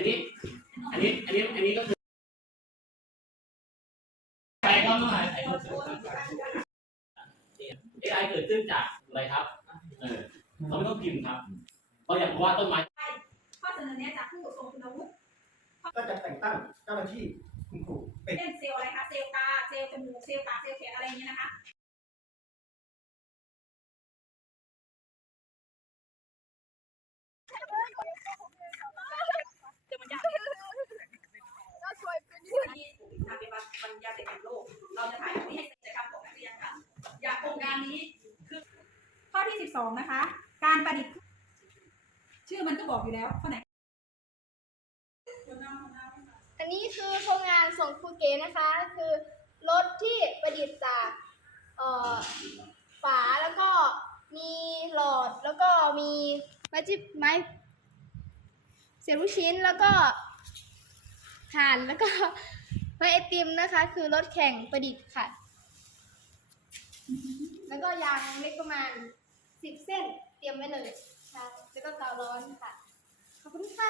อันนี้ อันนี้ อันนี้ อันนี้ก็คือใครก็มาไอ้ไอเกิดขึ้นจากอะไรครับ เออเราไม่ต้องพิมพ์ครับเพราะอย่างว่าต้นไม้ข้อเสนอแนะจากผู้ทรงคุณวุฒิก็จะแต่งตั้งเจ้าหน้าที่คุณครูเป็นเช่นเซลล์อะไรคะ เซลล์ตา เซลล์จมูก เซลล์ปาก เซลล์แขนอะไรอย่างเงี้ยนะคะ ที่ทางเป็นปัญญาเสร็จแห่งโลก เราจะถ่ายตรงนี้ให้กิจกรรมของนักเรียนค่ะ อยากโครงการ นี้คือข้อที่สิบสองนะคะ การประดิษฐ์ ชื่อมันก็บอกอยู่แล้วข้อไหนอันนี้คือโครงงานส่งครูเก๋นะคะ คือรถที่ประดิษฐ์จากเอ่อฝาแล้วก็มีหลอดแล้วก็มีไม้จิบไม้เสียลูกชิ้นแล้วก็ถ่านแล้วก็ไม้ไอติมนะคะ คือรถแข่งประดิษฐ์ค่ะ แล้วก็ยางเล็กประมาณสิบเส้นเตรียมไว้เลยค่ะแล้วก็กาวร้อนค่ะ ขอบคุณค่ะ